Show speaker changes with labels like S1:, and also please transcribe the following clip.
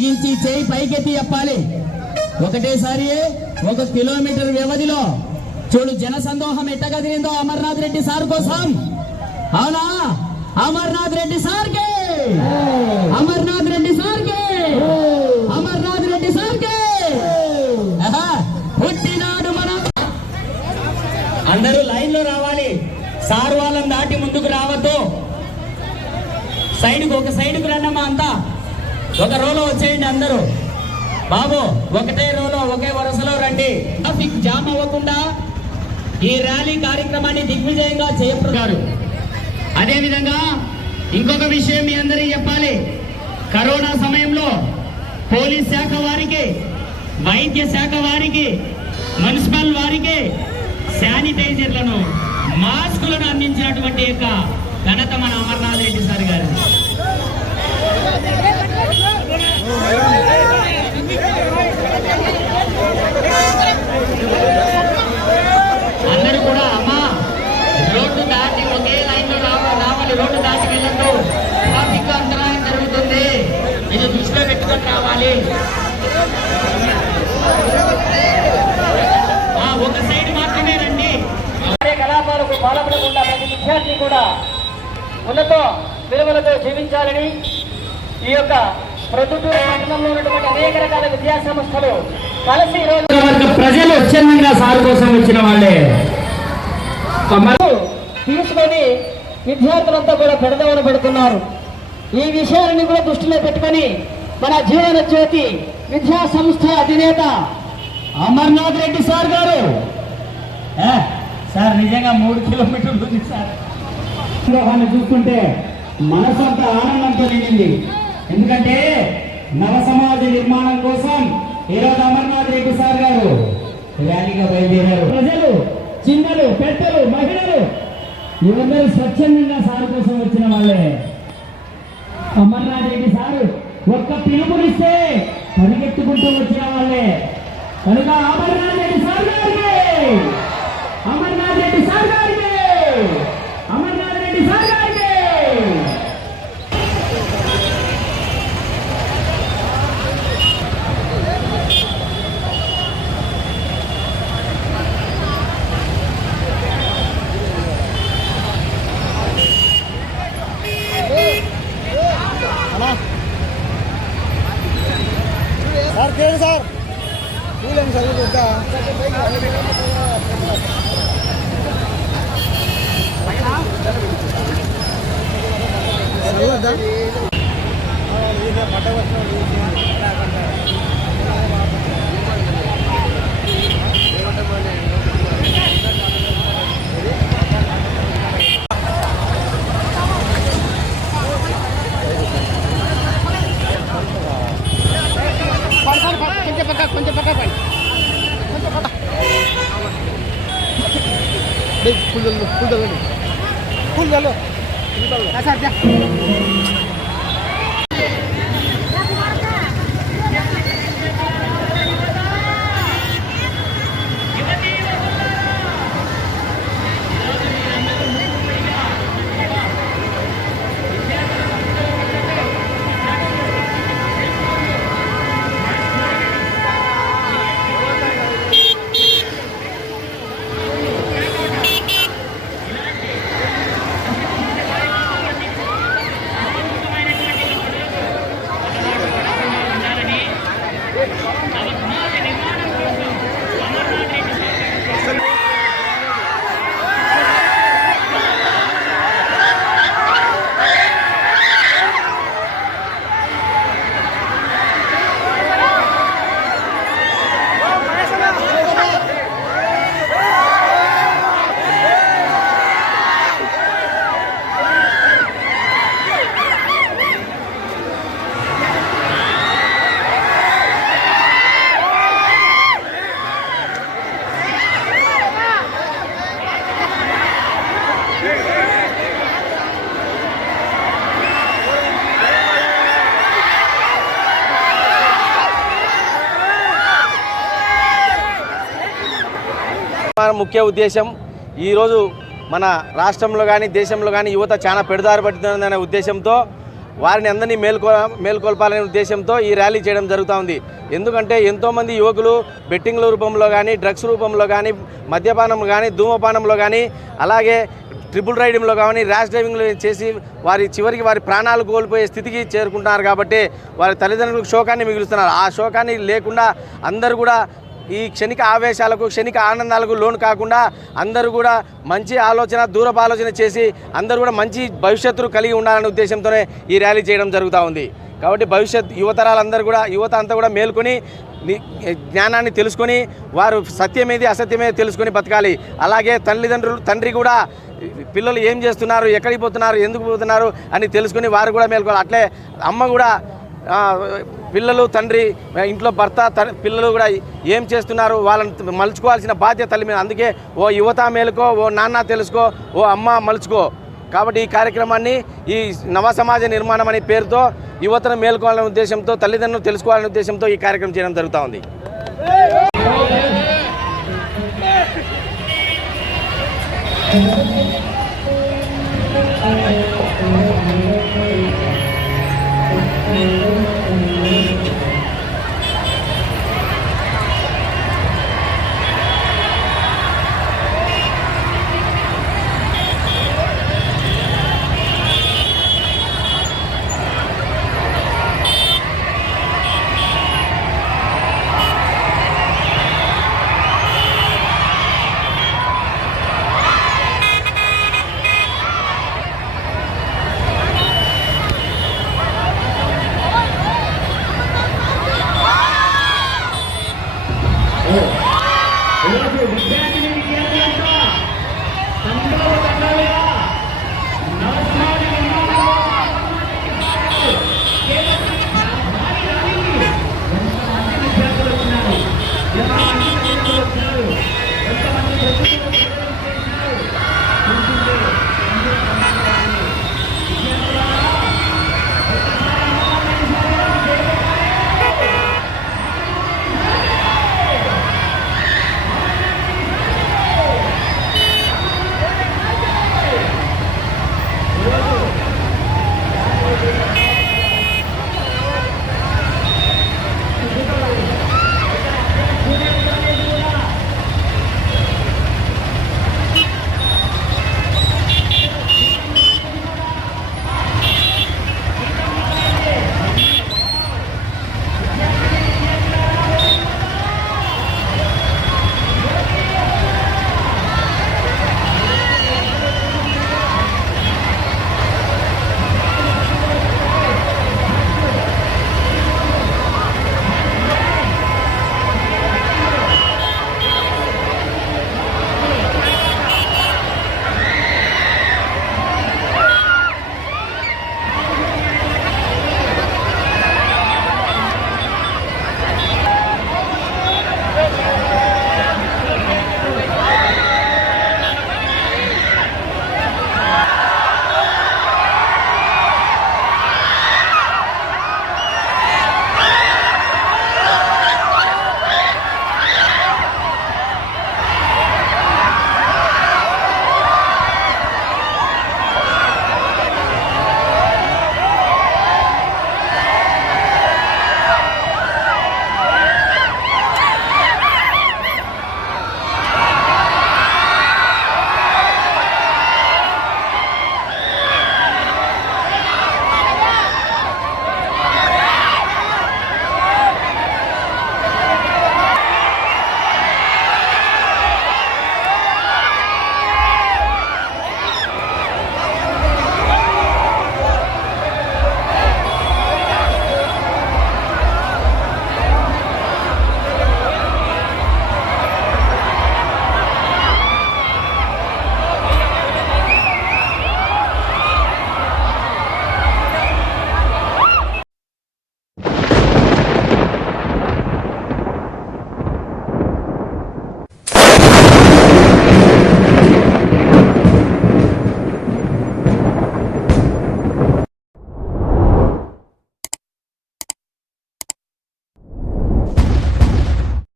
S1: బిగించి చేయి పైకెత్తి చెప్పాలి. ఒకటేసారి ఒక కిలోమీటర్ వ్యవధిలో చూడు జన సందోహం ఎట్ట కదిలిందో అమర్నాథ్ రెడ్డి సార్ కోసం. అవునా? అమర్నాథ్ రెడ్డి సార్కే! అమర్నాథ్ రెడ్డి సార్కే! అమర్నాథ్ రెడ్డి సార్కే! పుట్టినాడు మన అందరూ లైన్లో రావాలి. సార్ వాళ్ళని దాటి ముందుకు రావద్దు. సైడ్కు ఒక సైడ్కు రండమ్మా అంతా. ఒక రోలో వచ్చేయండి అందరూ. బాబు ఒకటే రోలో ఒకే వరుసలో రండి. ట్రాఫిక్ జామ్ అవ్వకుండా ఈ ర్యాలీ కార్యక్రమాన్ని దిగ్విజయంగా చేయగారు అదేవిధంగా ఇంకొక విషయం మీ అందరికీ చెప్పాలి. కరోనా సమయంలో పోలీస్ శాఖ వారికి వైద్య శాఖ వారికి మున్సిపల్ వారికి శానిటైజర్లను మాస్కులను అందించినటువంటి యొక్క ఘనత మన అమర్నాథ్ రెడ్డి సార్ గారు అందరూ కూడా అమ్మా రోడ్డు దాటి ఒకే లైన్లో రావాలి రావాలి రోడ్డు దాటి వెళ్ళొద్దు ట్రాఫిక్ అంతరాయం జరుగుతుంది ఇది దృష్టిలో పెట్టుకొని రావాలి ఆ, ఒక సైడ్ మాత్రమే రండి.
S2: కార్యకలాపాలకు పాల్పడకుండా ప్రతి విద్యార్థి కూడా ఉన్నత విలువలతో జీవించాలని ఈ యొక్క ప్రొద్దుటూరు పట్టణంలో ఉన్నటువంటి అనేక రకాల విద్యా సంస్థలు కలిసి ఈరోజు
S1: వర్గ ప్రజలు అత్యంతంగా సార్ కోసం వచ్చిన వాళ్ళే.
S2: తీసుకొని విద్యార్థులంతా కూడా పెడదవన పెడుతున్నారు. ఈ విషయాన్ని కూడా దృష్టిలో పెట్టుకొని మన జీవన జ్యోతి విద్యా సంస్థ అధినేత
S1: అమర్నాథ్ రెడ్డి సార్ గారు. సార్ నిజంగా మూడు కిలోమీటర్లు ఉంది సార్. చూస్తుంటే మనసు అంతా ఆనందంతో నిండింది. ఎందుకంటే నవ సమాజ నిర్మాణం కోసం ఈరోజు అమర్నాథ్ రెడ్డి సార్ గారు ర్యాలీగా బయలుదేరారు. ప్రజలు చిన్నలు పెద్దలు మహిళలు ఇవన్నీ స్వచ్ఛందంగా సార్ కోసం వచ్చిన వాళ్ళే. అమర్నాథ్ రెడ్డి సారు ఒక్క పిలుపునిస్తే పరిగెత్తుకుంటూ వచ్చిన వాళ్ళే. కనుక అమర్నాథ్ రెడ్డి సార్ గారికి! Amarnath Reddy Full dah lalu. Full dah
S3: lalu. Dia. Sir
S4: ముఖ్య ఉద్దేశం ఈరోజు మన రాష్ట్రంలో కానీ దేశంలో కానీ యువత చాలా పెడదారి పడుతుందనే ఉద్దేశంతో వారిని అందరినీ మేల్కో మేల్కొల్పాలనే ఉద్దేశంతో ఈ ర్యాలీ చేయడం జరుగుతూ ఉంది. ఎందుకంటే ఎంతోమంది యువకులు బెట్టింగ్ల రూపంలో కానీ డ్రగ్స్ రూపంలో కానీ మద్యపానం కానీ ధూమపానంలో కానీ అలాగే ట్రిపుల్ రైడింగ్లో కానీ ర్యాష్ డ్రైవింగ్లో చేసి వారి చివరికి వారి ప్రాణాలు కోల్పోయే స్థితికి చేరుకుంటున్నారు కాబట్టి వారి తల్లిదండ్రులకు శోకాన్ని మిగులుస్తున్నారు. ఆ శోకాన్ని లేకుండా అందరూ కూడా ఈ క్షణిక ఆవేశాలకు క్షణిక ఆనందాలకు లోను కాకుండా అందరూ కూడా మంచి ఆలోచన దూరపు ఆలోచన చేసి అందరూ కూడా మంచి భవిష్యత్తును కలిగి ఉండాలనే ఉద్దేశంతోనే ఈ ర్యాలీ చేయడం జరుగుతూ ఉంది. కాబట్టి భవిష్యత్ యువతరాలందరూ కూడా యువత అంతా కూడా మేల్కొని జ్ఞానాన్ని తెలుసుకొని వారు సత్యమేది అసత్యమేది తెలుసుకొని బతకాలి. అలాగే తల్లిదండ్రులు తండ్రి కూడా పిల్లలు ఏం చేస్తున్నారు ఎక్కడికి పోతున్నారు ఎందుకు పోతున్నారు అని తెలుసుకొని వారు కూడా మేల్కోవాలి అట్లే అమ్మ కూడా పిల్లలు తండ్రి ఇంట్లో భర్త పిల్లలు కూడా ఏం చేస్తున్నారు? వాళ్ళని మలుచుకోవాల్సిన బాధ్యత తల్లి మీద. అందుకే ఓ యువత మేలుకో ఓ నాన్న తెలుసుకో ఓ అమ్మ మలుచుకో. కాబట్టి ఈ కార్యక్రమాన్ని ఈ నవ సమాజ నిర్మాణం అనే పేరుతో యువతను మేల్కోవాలనే ఉద్దేశంతో తల్లిదండ్రులు తెలుసుకోవాలనే ఉద్దేశంతో ఈ కార్యక్రమం చేయడం జరుగుతూ ఉంది.
S1: ¡Vamos!